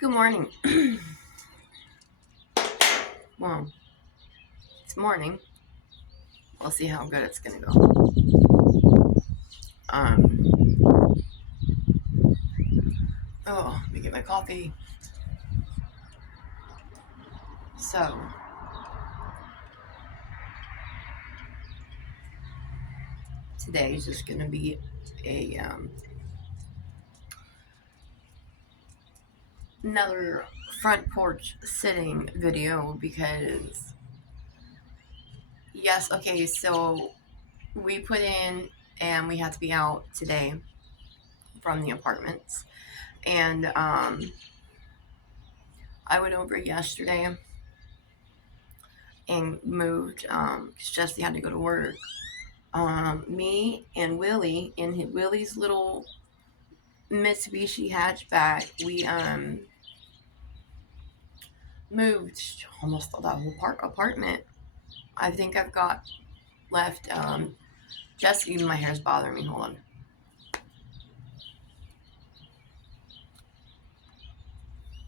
Good morning. Well, it's morning. We'll see how good it's gonna go. Um, let me get my coffee. So, today is just gonna be a another front porch sitting video because yes, okay, so we put in and we had to be out today from the apartments, and I went over yesterday and moved. 'Cause Jesse had to go to work. Me and Willie in Willie's little Mitsubishi hatchback, we moved almost that whole apartment. I think I've got left. Just even my hair's bothering me. Hold on.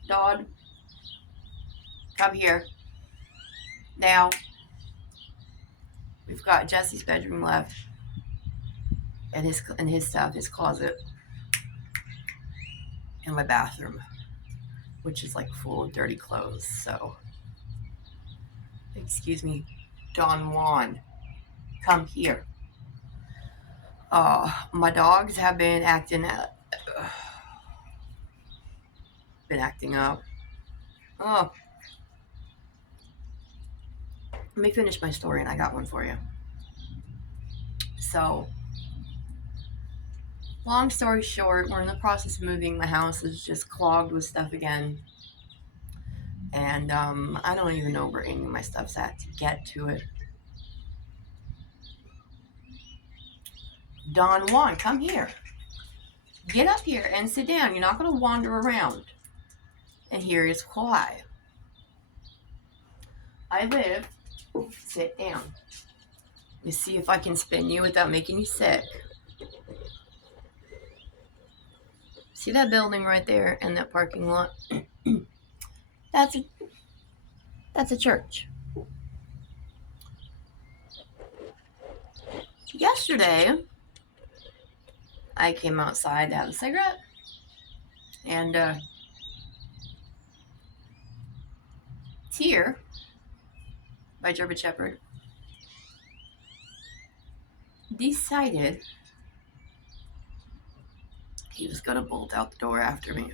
Dodd, come here. Now we've got Jesse's bedroom left, and his stuff, his closet, and my bathroom, which is like full of dirty clothes. So, excuse me, Don Juan, come here. My dogs have been acting up. Oh, let me finish my story, and I got one for you. So, long story short, we're in the process of moving. My house is just clogged with stuff again, and I don't even know where any of my stuff's at to get to it. Don Juan, come here. Get up here and sit down. You're not going to wander around. And here is why. I live. Sit down. Let me see if I can spin you without making you sick. See that building right there and that parking lot? That's a church. Yesterday, I came outside to have a cigarette, and Tear by German Shepherd decided he was going to bolt out the door after me.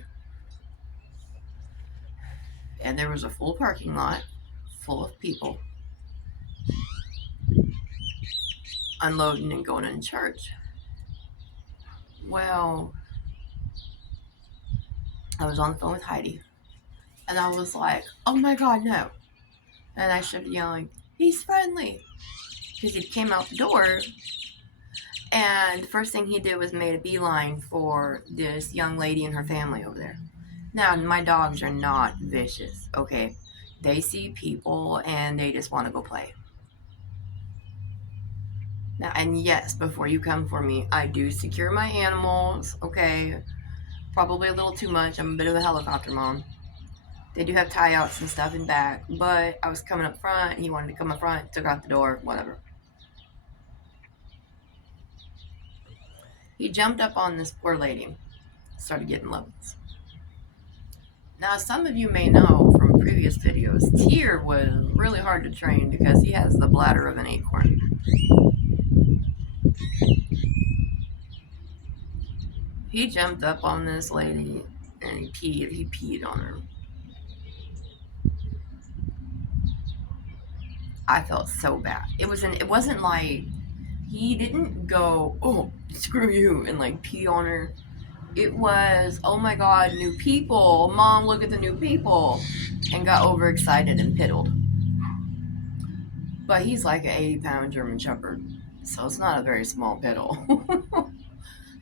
And there was a full parking lot full of people unloading and going in church. Well, I was on the phone with Heidi, and I was like, oh my God, no. And I started yelling, he's friendly. Because he came out the door, and the first thing he did was made a beeline for this young lady and her family over there. Now, my dogs are not vicious, okay? They see people and they just want to go play. Now, and yes, before you come for me, I do secure my animals, okay? Probably a little too much. I'm a bit of a helicopter mom. They do have tie outs and stuff in back, but I was coming up front. He wanted to come up front, took out the door, whatever. He jumped up on this poor lady, started getting loads. Now, some of you may know from previous videos, Tyr was really hard to train because he has the bladder of an acorn. He jumped up on this lady and he peed on her. I felt so bad. It wasn't like he didn't go, oh, screw you, and like pee on her. It was, oh my God, new people. Mom, look at the new people. And got overexcited and piddled. But he's like an 80-pound German Shepherd, so it's not a very small piddle.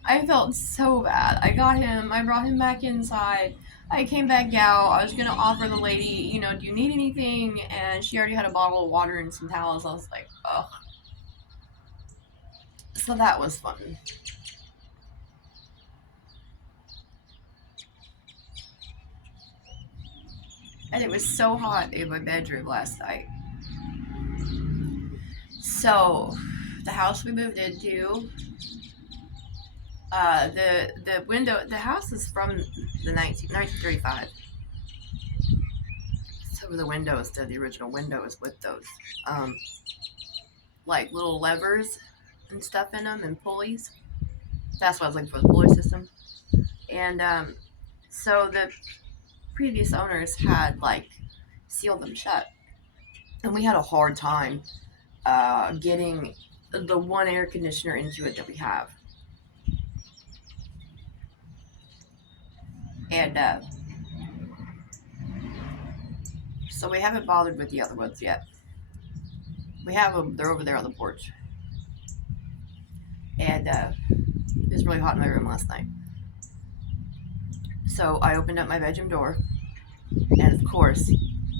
I felt so bad. I brought him back inside. I came back out. I was going to offer the lady, do you need anything? And she already had a bottle of water and some towels. I was like, oh. So that was fun. And it was so hot in my bedroom last night. So, the house we moved into, the house is from the 1935. So the windows, the original windows with those, um, like little levers and stuff in them and pulleys. That's what I was looking for, the pulley system. And so the previous owners had like sealed them shut, and we had a hard time getting the one air conditioner into it that we have. And so we haven't bothered with the other ones yet. We have them; they're over there on the porch. And it was really hot in my room last night. So I opened up my bedroom door, and of course,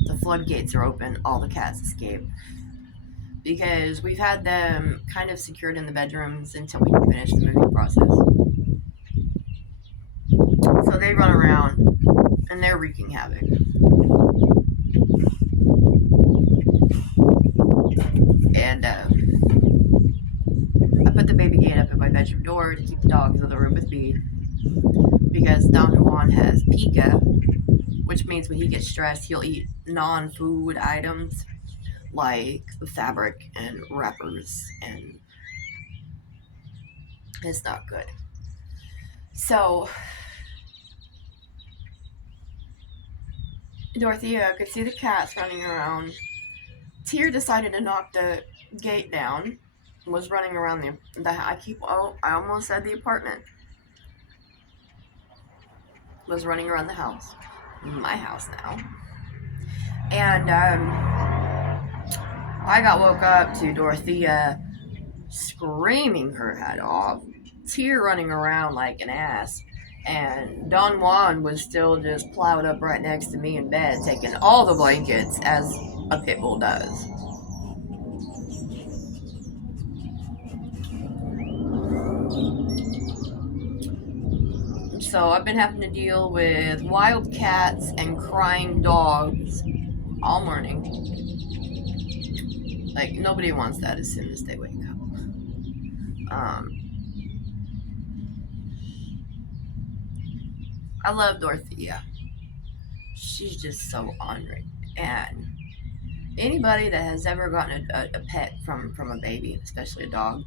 the floodgates are open. All the cats escape because we've had them kind of secured in the bedrooms until we can finish the moving process. So they run around and they're wreaking havoc. And I put the baby gate up at my bedroom door to keep the dogs in the room with me because Don Juan has pica, which means when he gets stressed, he'll eat non-food items like fabric and wrappers, and it's not good. So Dorothea could see the cats running around. Tyr decided to knock the gate down. Was running around I almost said the apartment. Was running around the house, my house now, and I got woke up to Dorothea screaming her head off, Tyr running around like an ass, and Don Juan was still just plowed up right next to me in bed, taking all the blankets as a pit bull does. So I've been having to deal with wild cats and crying dogs all morning. Like, nobody wants that as soon as they wake up. Um, I love Dorothea. She's just so ornery. And anybody that has ever gotten a pet from a baby, especially a dog,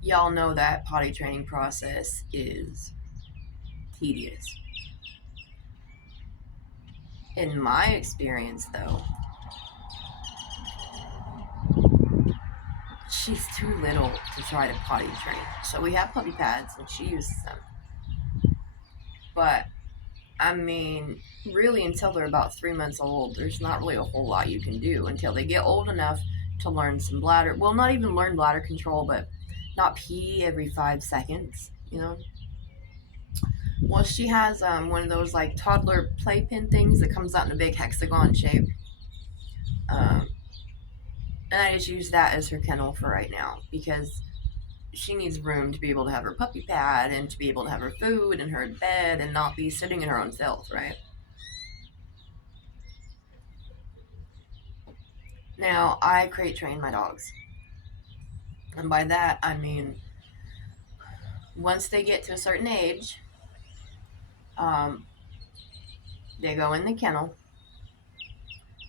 y'all know that potty training process is tedious. In my experience, though, she's too little to try to potty train. So we have puppy pads and she uses them. But I mean, really, until they're about 3 months old, there's not really a whole lot you can do until they get old enough to learn some bladder. Well, not even learn bladder control, but not pee every 5 seconds, you know? Well, she has one of those like toddler playpen things that comes out in a big hexagon shape. Um, and I just use that as her kennel for right now because she needs room to be able to have her puppy pad and to be able to have her food and her bed and not be sitting in her own filth, right? Now, I crate train my dogs. And by that, I mean, once they get to a certain age, um, they go in the kennel.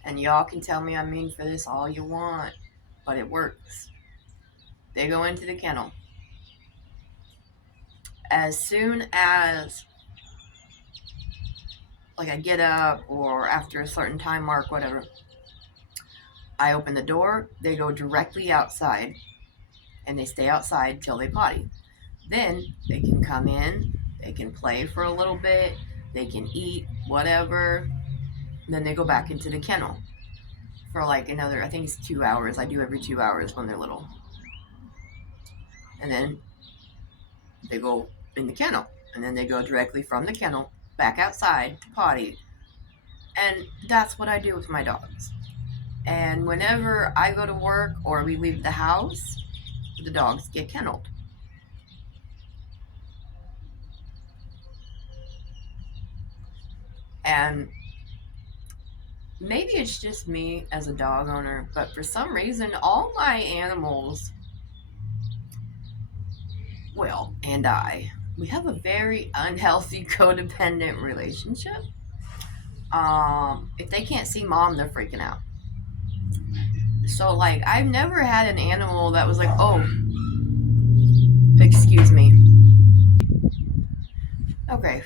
And y'all can tell me I'm mean for this all you want, but it works. They go into the kennel. As soon as, like, I get up or after a certain time mark, whatever, I open the door, they go directly outside and they stay outside till they potty. Then they can come in, they can play for a little bit, they can eat, whatever. Then they go back into the kennel for like another, I think it's 2 hours. I do every 2 hours when they're little. And then they go in the kennel. And then they go directly from the kennel back outside to potty. And that's what I do with my dogs. And whenever I go to work or we leave the house, the dogs get kenneled. And maybe it's just me as a dog owner, but for some reason, all my animals, well, and we have a very unhealthy codependent relationship. If they can't see mom, they're freaking out. So, like, I've never had an animal that was like, oh, excuse me. Okay.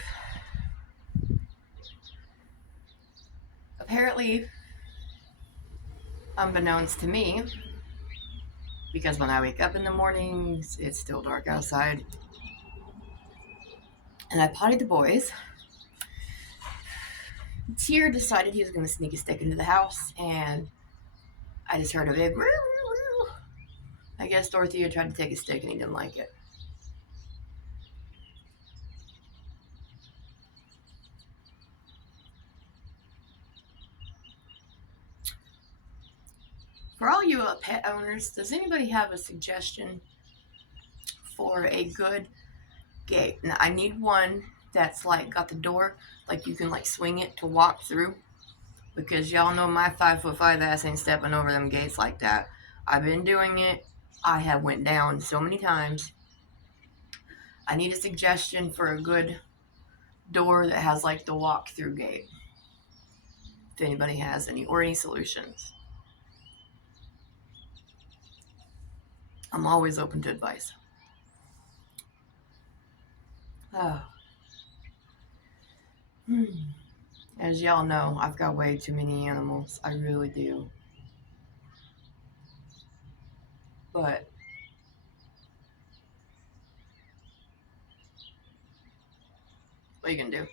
Apparently, unbeknownst to me, because when I wake up in the mornings, it's still dark outside, and I potted the boys. Tyr decided he was going to sneak a stick into the house, and I just heard a big. I guess Dorothea tried to take a stick and he didn't like it. For all you pet owners, does anybody have a suggestion for a good gate? Now, I need one that's like got the door, like you can like swing it to walk through, because y'all know my 5'5" ass ain't stepping over them gates like that. I've been doing it. I have went down so many times. I need a suggestion for a good door that has like the walk through gate. If anybody has any or any solutions, I'm always open to advice. Oh. As y'all know, I've got way too many animals. I really do. But what are you gonna do?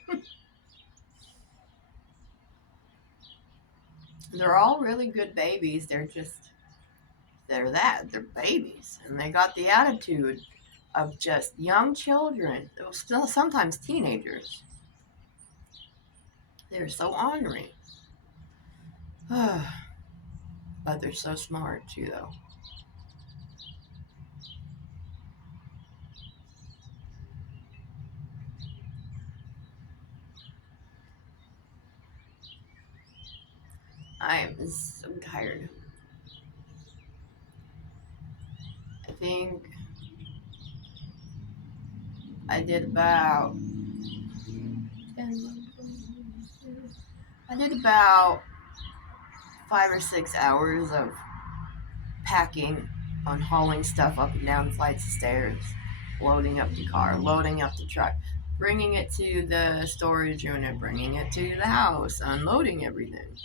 They're all really good babies. They're babies. And they got the attitude of just young children. Still sometimes teenagers. They're so ornery. But they're so smart too though. I am so tired. I think I did about I did about 5 or 6 hours of packing, on hauling stuff up and down flights of stairs, loading up the car, loading up the truck, bringing it to the storage unit, bringing it to the house, unloading everything.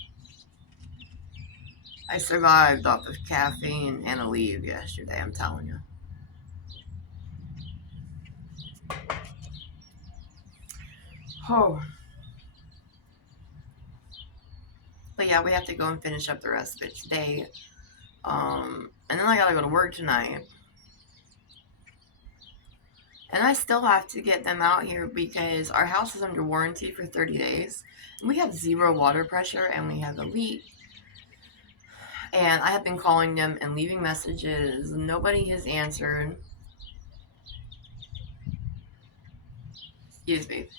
I survived off of caffeine and a leave yesterday, I'm telling you. Oh. But yeah, we have to go and finish up the rest of it today. And then I gotta go to work tonight. And I still have to get them out here because our house is under warranty for 30 days. We have zero water pressure and we have a leak. And I have been calling them and leaving messages. Nobody has answered. Excuse me.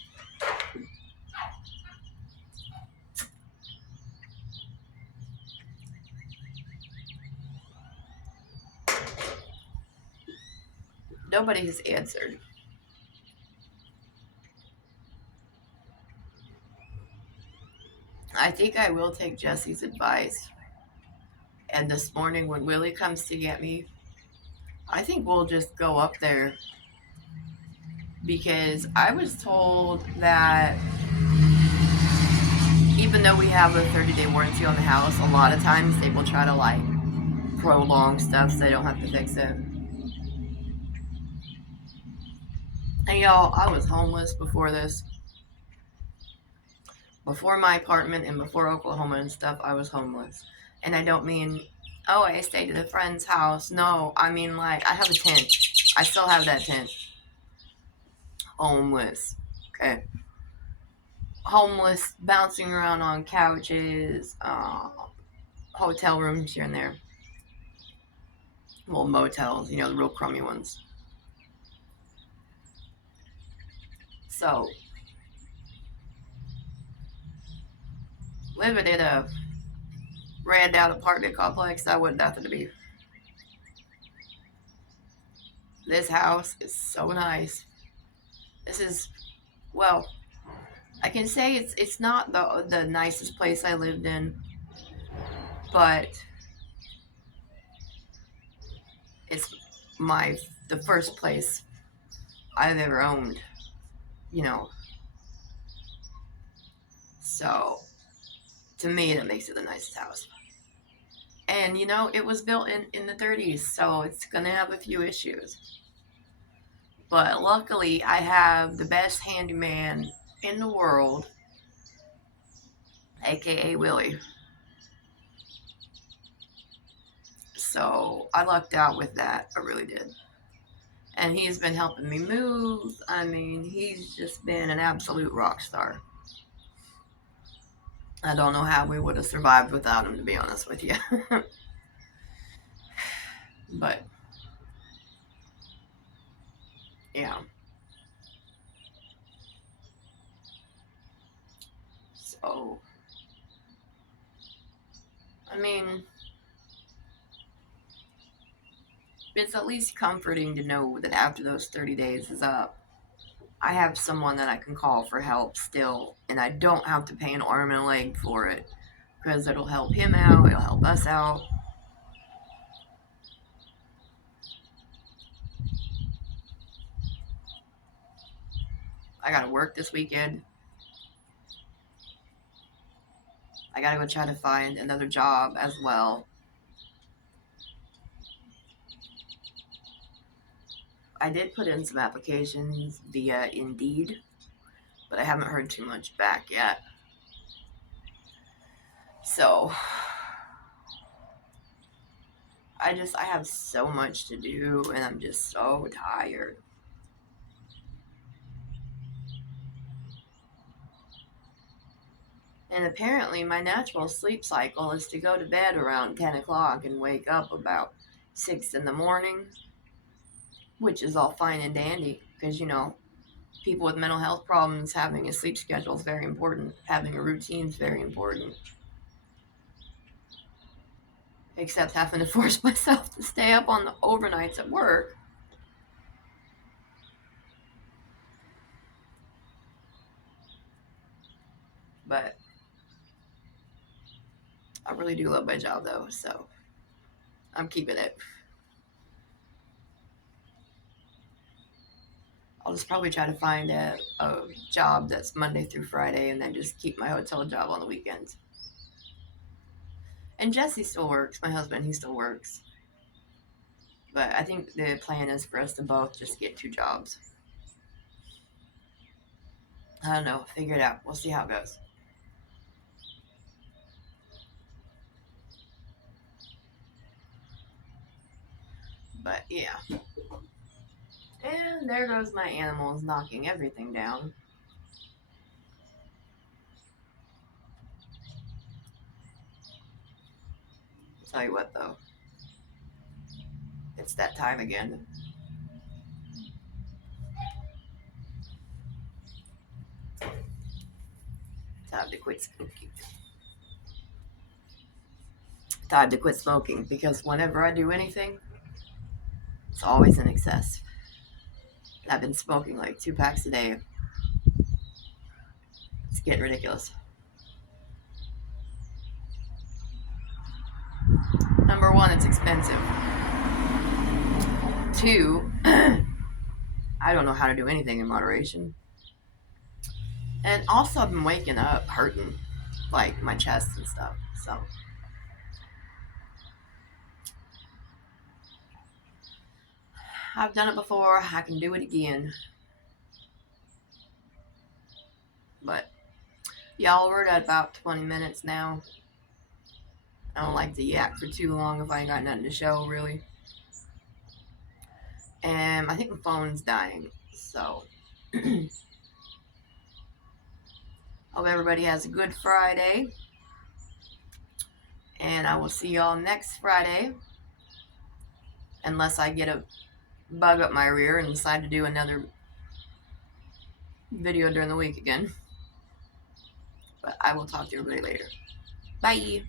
Nobody has answered. I think I will take Jesse's advice. And this morning, when Willie comes to get me, I think we'll just go up there, because I was told that even though we have a 30-day warranty on the house, a lot of times they will try to like prolong stuff so they don't have to fix it. And y'all, I was homeless before this. Before my apartment and before Oklahoma and stuff, I was homeless. And I don't mean, oh, I stayed at a friend's house. No, I mean, like, I have a tent. I still have that tent. Homeless. Okay. Homeless, bouncing around on couches, hotel rooms here and there. Well, motels, the real crummy ones. So, living it up. ran down apartment complex, that wasn't nothing to me. This house is so nice. This is, well, I can say it's not the nicest place I lived in, but it's my the first place I've ever owned, you know. So to me, that makes it the nicest house. And it was built in the 30s, so it's gonna have a few issues. But luckily, I have the best handyman in the world, aka Willie. So I lucked out with that. I really did. And he's been helping me move. I mean, he's just been an absolute rock star. I don't know how we would have survived without him, to be honest with you. But yeah. So I mean, it's at least comforting to know that after those 30 days is up, I have someone that I can call for help still, and I don't have to pay an arm and a leg for it because it'll help him out, it'll help us out. I gotta work this weekend. I gotta go try to find another job as well. I did put in some applications via Indeed, but I haven't heard too much back yet. So I have so much to do and I'm just so tired. And apparently my natural sleep cycle is to go to bed around 10 o'clock and wake up about 6 in the morning, which is all fine and dandy because, people with mental health problems, having a sleep schedule is very important. Having a routine is very important. Except having to force myself to stay up on the overnights at work. But I really do love my job though, so I'm keeping it. I'll just probably try to find a job that's Monday through Friday and then just keep my hotel job on the weekends. And Jesse still works. My husband, he still works. But I think the plan is for us to both just get two jobs. I don't know. Figure it out. We'll see how it goes. But yeah. And there goes my animals knocking everything down. I'll tell you what though. It's that time again. Time to quit smoking. Time to quit smoking because whenever I do anything, it's always in excess. I've been smoking like 2 packs a day. It's getting ridiculous. Number one, it's expensive. Two, I don't know how to do anything in moderation. And also, I've been waking up hurting, like my chest and stuff. So, I've done it before. I can do it again. But, y'all, we're at about 20 minutes now. I don't like to yak for too long if I ain't got nothing to show, really. And I think my phone's dying. So, hope everybody has a good Friday. And I will see y'all next Friday. Unless I get a bug up my rear and decide to do another video during the week again. But I will talk to everybody later. Bye.